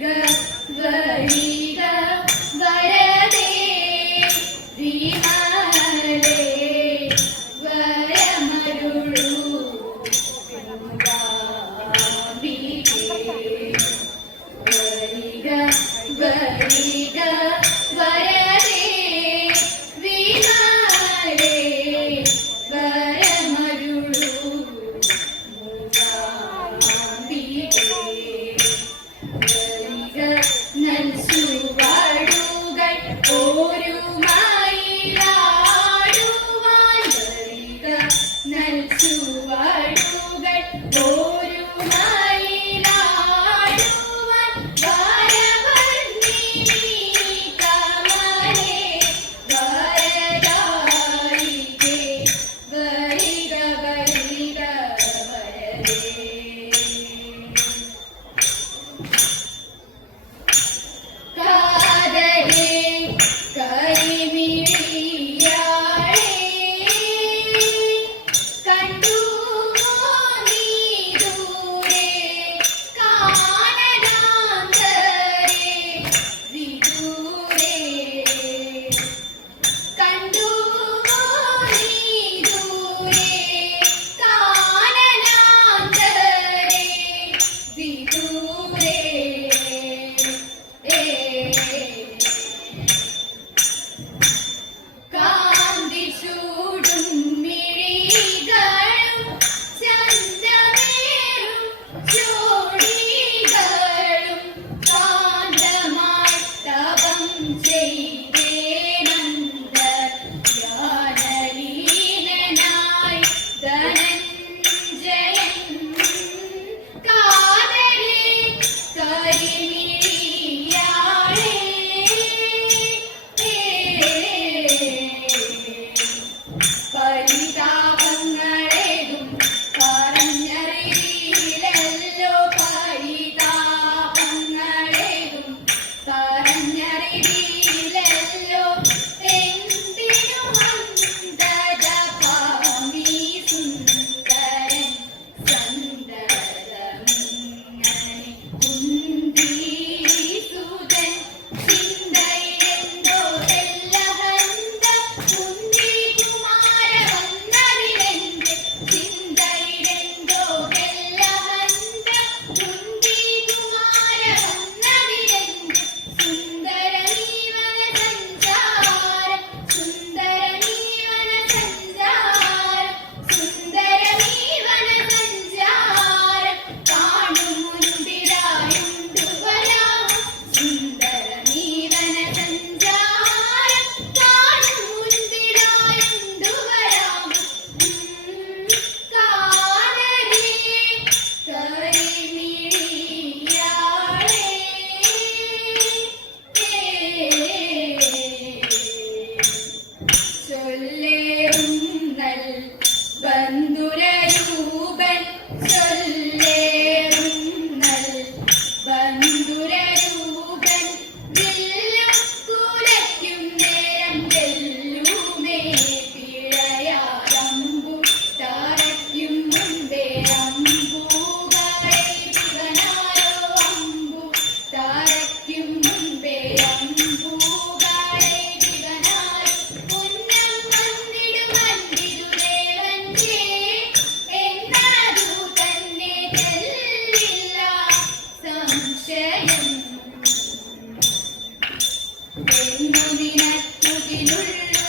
ग वरी ग ദിനത്തുകിലുള്ള